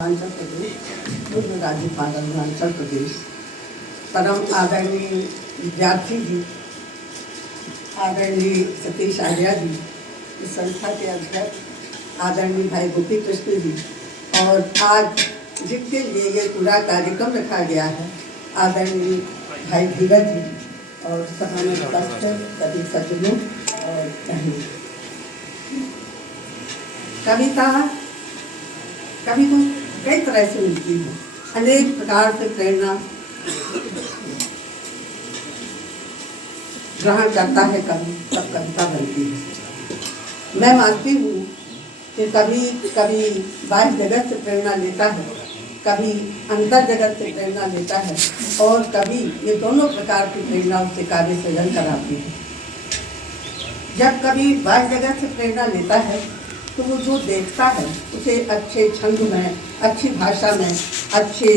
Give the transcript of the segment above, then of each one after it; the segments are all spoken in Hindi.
अरुणाचल प्रदेश, पूर्व राज्यपाल अरुणाचल प्रदेश, परम आदरणीय विद्यार्थी जी, आदरणीय सतीश आर्या जी, इस संस्था के अध्यक्ष आदरणीय भाई गोपी कृष्ण जी, और आज जिसके लिए ये पूरा कार्यक्रम रखा गया है आदरणीय भाई धीरज जी, और सभा में उपस्थित सभी सज्जनों और बहनों। कवि को कई तरह से मिलती है, अनेक प्रकार से प्रेरणा ग्रहण करता है कवि, तब कविता बनती है। मैं मानती हूँ कि कभी बाह्य जगत से प्रेरणा लेता है, कभी अंतर जगत से प्रेरणा लेता है, और कभी ये दोनों प्रकार की प्रेरणा उससे काव्य सृजन कराती है। जब कभी बाह्य जगत से प्रेरणा लेता है तो वो जो देखता है उसे अच्छे छंद में, अच्छी भाषा में, अच्छे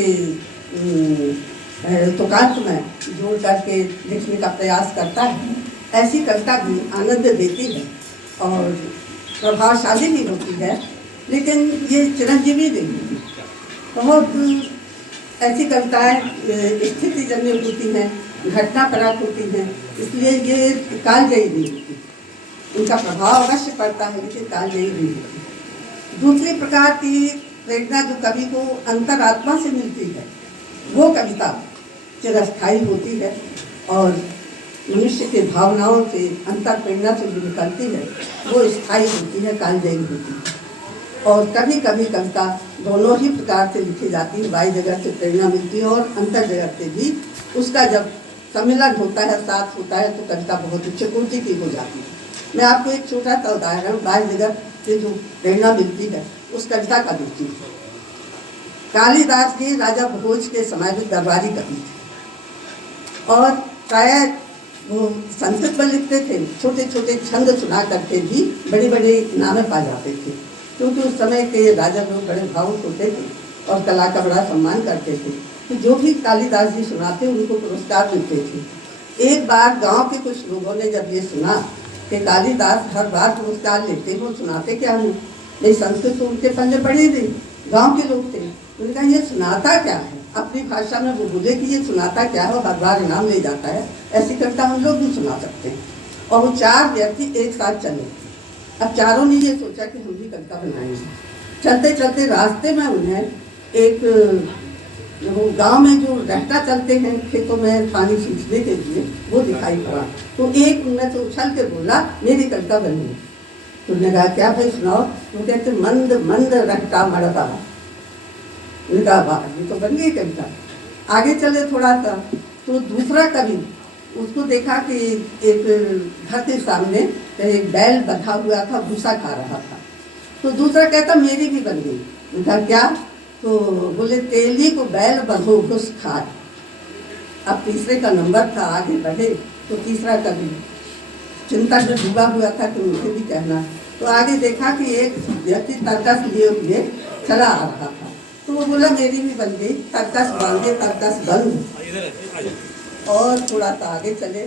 तुकांत में जोड़ करके लिखने का प्रयास करता है। ऐसी कविता भी आनंद देती है और प्रभावशाली भी होती है, लेकिन ये चिरंजीवी नहीं होती। बहुत ऐसी कविताएं स्थितिजन्य होती हैं, घटनापरक होती हैं, इसलिए ये कालजयी नहीं होती। उनका प्रभाव अवश्य पड़ता है, लेकिन कालजयी नहीं होती। दूसरी प्रकार की प्रेरणा जो कवि को अंतरात्मा से मिलती है, वो कविता चिरस्थायी होती है और मनुष्य के भावनाओं से, अंतर प्रेरणा से जो निकलती है वो स्थायी होती है, कालजयी होती है। और कभी कभी कविता दोनों ही प्रकार से लिखी जाती है, बाह्य जगत से प्रेरणा मिलती है और अंतर जगत से भी। उसका जब सम्मिलन होता है, साथ होता है, तो कविता बहुत उच्च कोटि की हो जाती है। मैं आपको एक छोटा सा उदाहरण बाह्य जगत से जो प्रेरणा मिलती है उस कविता का देती हूँ। कालिदास जी राजा भोज के समय में दरबारी कवि थे और प्राय वो संस्कृत में लिखते थे। छोटे छोटे छंद सुना करके भी बड़े बड़े इनाम पा जाते थे, क्योंकि उस समय के राजा लोग बड़े भावुक होते थे और कला का बड़ा सम्मान करते थे। तो जो भी कालिदास जी सुनाते उनको पुरस्कार मिलते थे। एक बार गाँव के कुछ लोगों ने जब ये सुना कि कालिदास हर बार पुरस्कार लेते, वो सुनाते क्या नहीं, नहीं संस्कृत तो उनके पल्ले पड़े नहीं, गांव के लोग थे। उन्होंने कहा ये सुनाता क्या है, अपनी भाषा में वो बोले कि ये सुनाता क्या है, हर बार इनाम ले जाता है, ऐसी कविता हम लोग भी सुना सकते हैं। और वो चार व्यक्ति एक साथ चले। अब चारों ने ये सोचा कि हम भी कविता बनाएंगे। चलते चलते रास्ते में उन्हें एक वो गांव में जो रहता चलते हैं खेतों में पानी सींचने के लिए, वो दिखाई पड़ा। तो एक उनमें से उछल के बोला मेरी कविता बनी। तो उन्होंने कहा क्या भाई सुनाओ। वो कहते मंद मंद रहता मरता। उन्होंने कहा वाह ये तो बन गई कविता। आगे चले थोड़ा सा तो दूसरा कवि उसको देखा कि एक घर के सामने एक बैल बंधा हुआ था, भूसा खा रहा था। तो दूसरा कहता मेरी भी बन गई। उन्होंने कहा क्या। तो बोले तेली को बैल बंधो घुस खाए। अब तीसरे का नंबर था, आगे बढ़े तो तीसरा कवि चिंता में डूबा हुआ था कि मुझे भी कहना। तो आगे देखा कि एक व्यक्ति तरकस लिए हुए चला आ रहा था, तो वो बोला मेरी भी बन गई। तरकस बांधे तरकस बंद। और थोड़ा सा आगे चले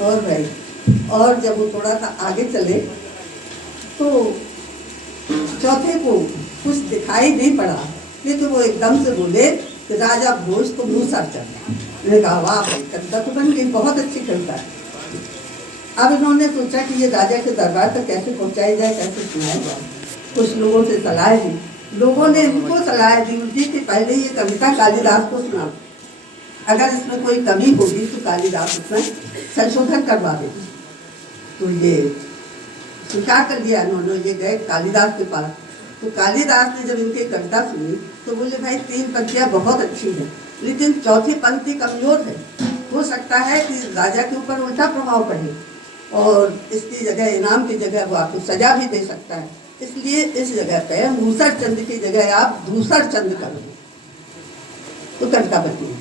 और भाई, और जब वो थोड़ा सा आगे चले तो चौथे को कुछ दिखाई नहीं पड़ा, लेकिन वो एकदम से बोले कि राजा भोज को मुँह सर चढ़ा। मैंने कहा वाह भाई कविता तो बन गई, बहुत अच्छी कविता है। अब इन्होंने सोचा कि ये राजा के दरबार तक कैसे पहुँचाई जाए, कैसे सुनाया जाए। कुछ लोगों से सलाह दी, लोगों ने इनको सलाह दी कि पहले ये कविता कालिदास को सुना, अगर इसमें कोई कमी होगी तो कालिदास उसमें संशोधन करवा देगी। तो ये स्वीकार कर दिया इन्होंने। ये गए कालिदास के पास, तो कालिदास ने जब इनकी कविता सुनी तो बोले भाई 3 पंक्तियाँ बहुत अच्छी हैं, लेकिन चौथी पंक्ति कमजोर है। हो सकता है कि राजा के ऊपर उल्टा प्रभाव पड़े और इसकी जगह इनाम की जगह वो आपको सजा भी दे सकता है, इसलिए इस जगह पे मूसर चंद की जगह आप दूसर चंद कर लो तो कविता बनी।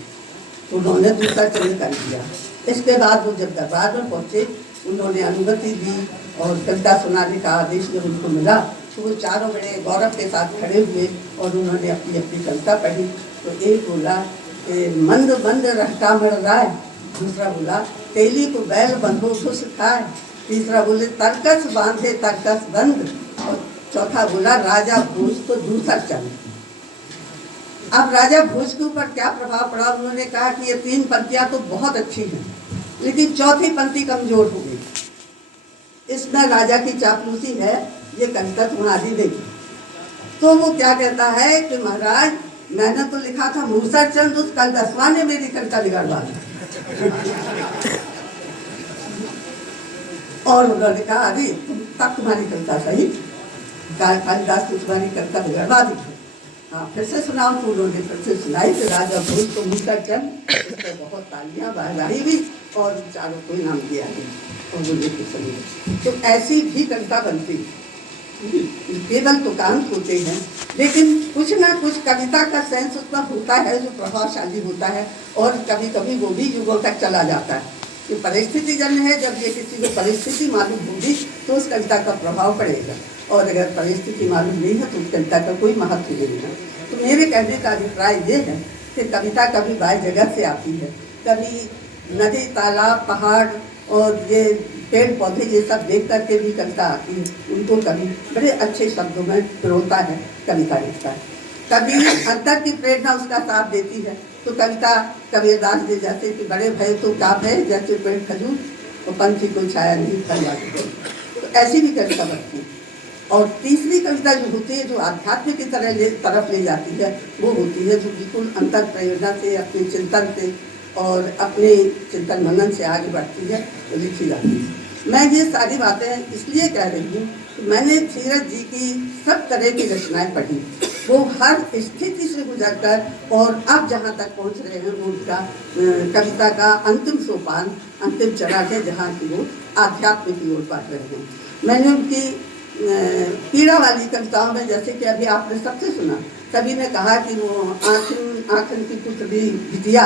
तो उन्होंने दूसरा चंद कर दिया। इसके बाद वो जब दरबार में पहुँचे उन्होंने अनुमति दी और कविता सुनाने का आदेश जब उनको मिला तो वो चारों बड़े गौरव के साथ खड़े हुए और उन्होंने अपनी अपनी कविता पढ़ी। तो एक बोला मंद मंद रहता मर राय, दूसरा बोला तेली को बैल बंधो घुस खाए, तीसरा बोले तरकस बांधे तरकस बंद, और चौथा बोला राजा भोज को दूसर चंद। अब राजा भोज के ऊपर क्या प्रभाव पड़ा? उन्होंने कहा कि ये 3 पंक्तियां तो बहुत अच्छी हैं, लेकिन चौथी पंक्ति कमजोर हो गई, इसमें राजा की चापलूसी है, ये कविता तुम्हारी नहीं। तो वो क्या कहता है कि महाराज मैंने तो लिखा था मूसर चंद, उस कल 10वां ने मेरी कविता बिगाड़वा दी। और उन्होंने कहा अरे तब तुम्हारी कविता सही, कालिदास ने तुम्हारी कविता बिगाड़वा दी। हाँ, फिर से सुनाओ। तो उन्होंने फिर से सुनाई कि राजा भोज को मूसर चंद, उसको बहुत तालियां बधाई हुई और चारों को इनाम दिया गया और वो लेके चले। तो ऐसी भी कविता बनती, केवल तुकांत होते हैं, लेकिन कुछ ना कुछ कविता का सेंस उसमें होता है जो प्रभावशाली होता है, और कभी कभी वो भी युगों तक चला जाता है। ये परिस्थिति जन्य है, जब ये किसी को परिस्थिति मालूम होगी तो उस कविता का प्रभाव पड़ेगा, और अगर परिस्थिति मालूम नहीं है तो उस कविता का कोई महत्व नहीं है। तो मेरे कहने का अभिप्राय ये है कि कविता कभी बाह्य जगत से आती है, कभी नदी तालाब पहाड़ और ये पेड़ पौधे ये सब देख करके भी कविता आती है, उनको कभी बड़े अच्छे शब्दों में पिरोता है, कविता लिखता है। कभी अंतर की प्रेरणा उसका साथ देती है, तो कविता कबीरदास जी जैसे कि बड़े भय तो क्या भय, जैसे पेड़ खजूर और पंछी को छाया नहीं फैला, तो ऐसी भी कविता बनती है। और तीसरी कविता जो होती है, जो आध्यात्म की तरफ ले जाती है, वो होती है जो बिल्कुल अंतर प्रेरणा से, अपने चिंतन से और अपने चिंतन मनन से आगे बढ़ती है, तो लिखी जाती है। मैं ये सारी बातें इसलिए कह रही हूँ कि मैंने धीरज जी की सब तरह की रचनाएं पढ़ी, वो हर स्थिति से गुजरकर और अब जहाँ तक पहुँच रहे हैं, वो उनका कविता का अंतिम सोपान, अंतिम चरण है, जहाँ की वो आध्यात्म की ओर बढ़ रहे हैं। मैंने उनकी पीड़ा वाली कविताओं में, जैसे कि अभी आपने सबसे सुना, सभी ने कहा कि वो आँखन की पुतली बिटिया,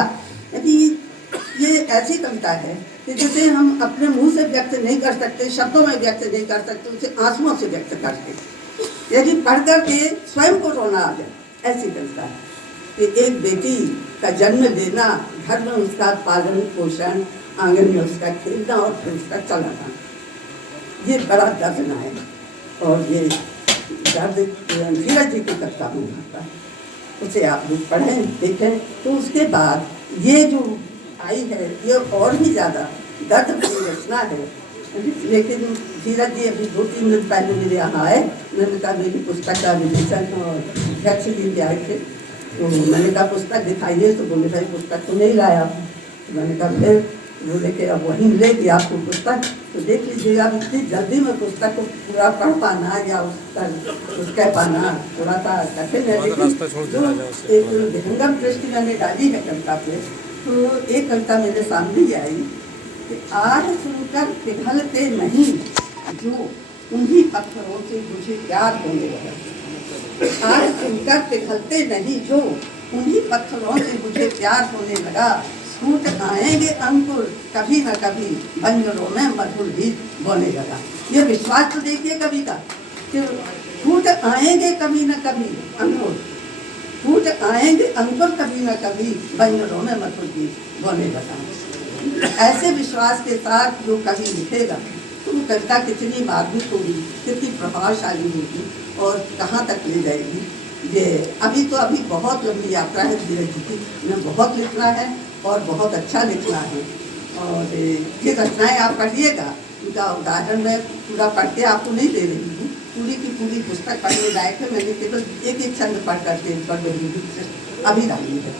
यदि ये ऐसी कविता है कि जिसे हम अपने मुंह से व्यक्त नहीं कर सकते, शब्दों में व्यक्त नहीं कर सकते, उसे आंसुओं से व्यक्त करते, यदि पढ़ कर के स्वयं को रोना आ जाए, ऐसी कविता है कि एक बेटी का जन्म देना, घर में उसका पालन पोषण, आंगन में उसका खेलना और फिर उसका चलाना, ये बड़ा दर्दना है। और ये दर्द धीरज जी की कविता में आता है, उसे आप लोग पढ़ें देखें, तो उसके बाद ये जो आई है ये और भी ज़्यादा दर्द भरी रचना है। लेकिन धीरज जी अभी 2-3 दिन पहले मेरे यहाँ आए, मैंने कहा मेरी पुस्तक का विवेचन और अध्यक्ष जी आए थे, तो मैंने कहा पुस्तक दिखाइए, तो बोले भाई पुस्तक तो नहीं लाया। तो मैंने कहा फिर बोले कि अब वहीं मिलेगी आपको पुस्तक, तो देख लीजिएगा। इतनी जल्दी में पुस्तक को पूरा पढ़ पाना या उसका पाना थोड़ा सा कठिन है, लेकिन जो एक विहंगम दृष्टि मैंने डाली है कविता पे, तो एक कविता मेरे सामने ही आई कि आज सुनकर पिघलते नहीं जो उन्हीं पत्थरों से मुझे प्यार होने लगा, आज सुनकर पिघलते नहीं जो उन्हीं पत्थरों से मुझे प्यार होने लगा, फूट आएंगे अंकुर कभी न कभी बंजरों में मधुर गीत बोने लगा। ये विश्वास तो देखिए कविता कि फूट आएंगे कभी न कभी अंकुर, फूट आएंगे अंकुर कभी न कभी बंजरों में मधुर गीत बोने लगा। ऐसे विश्वास के साथ जो कभी लिखेगा तो वो कविता कितनी मार्मिक होगी, कितनी प्रभावशाली होगी और कहाँ तक ले जाएगी। ये अभी बहुत लंबी यात्रा है धीरज जी की, उन्हें बहुत लिखना है और बहुत अच्छा लिखना है। और ये रचनाएँ आप पढ़िएगा, उनका उदाहरण मैं पूरा पढ़ के आपको नहीं दे रही हूँ, पूरी की पूरी पुस्तक पढ़ने लायक है। मैंने केवल एक छंद पढ़ करके पढ़ अभी डाली है।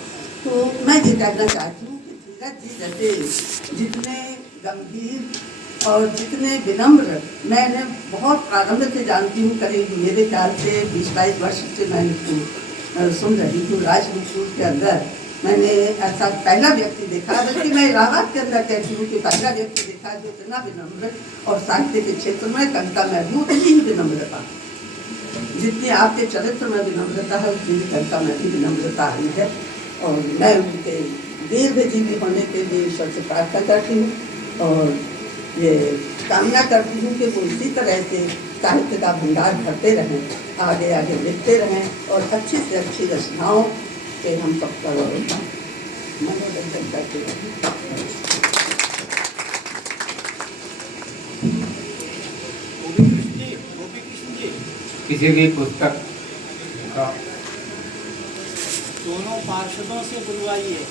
तो मैं ये कहना चाहती हूँ कि धीरज जी जैसे जितने गंभीर और जितने विनम्र, मैंने बहुत प्रारंभ से जानती हूँ, करीब मेरे ख्याल से 20-22 वर्ष से मैं इसको सुन रही हूँ। राजनीति के अंदर मैंने ऐसा पहला व्यक्ति देखा, बल्कि मैं इलाहाबाद के अंदर कहती हूँ कि पहला व्यक्ति देखा जो इतना विनम्र और साहित्य के क्षेत्र में, कविता में भी उतनी ही विनम्रता, जितनी आपके चरित्र में विनम्रता है उतनी कविता में भी विनम्रता आई है। और मैं उनके दीर्घजीवी होने के लिए ईश्वर से प्रार्थना करती हूँ और ये कामना करती हूँ कि वो इसी तरह से साहित्य का भंडार भरते रहें, आगे आगे लिखते रहें और अच्छी से अच्छी रचनाओं के हम सबका मनोरंजन करते रहें। किसी भी पुस्तक का दोनों पार्षदों से बुलवाइए।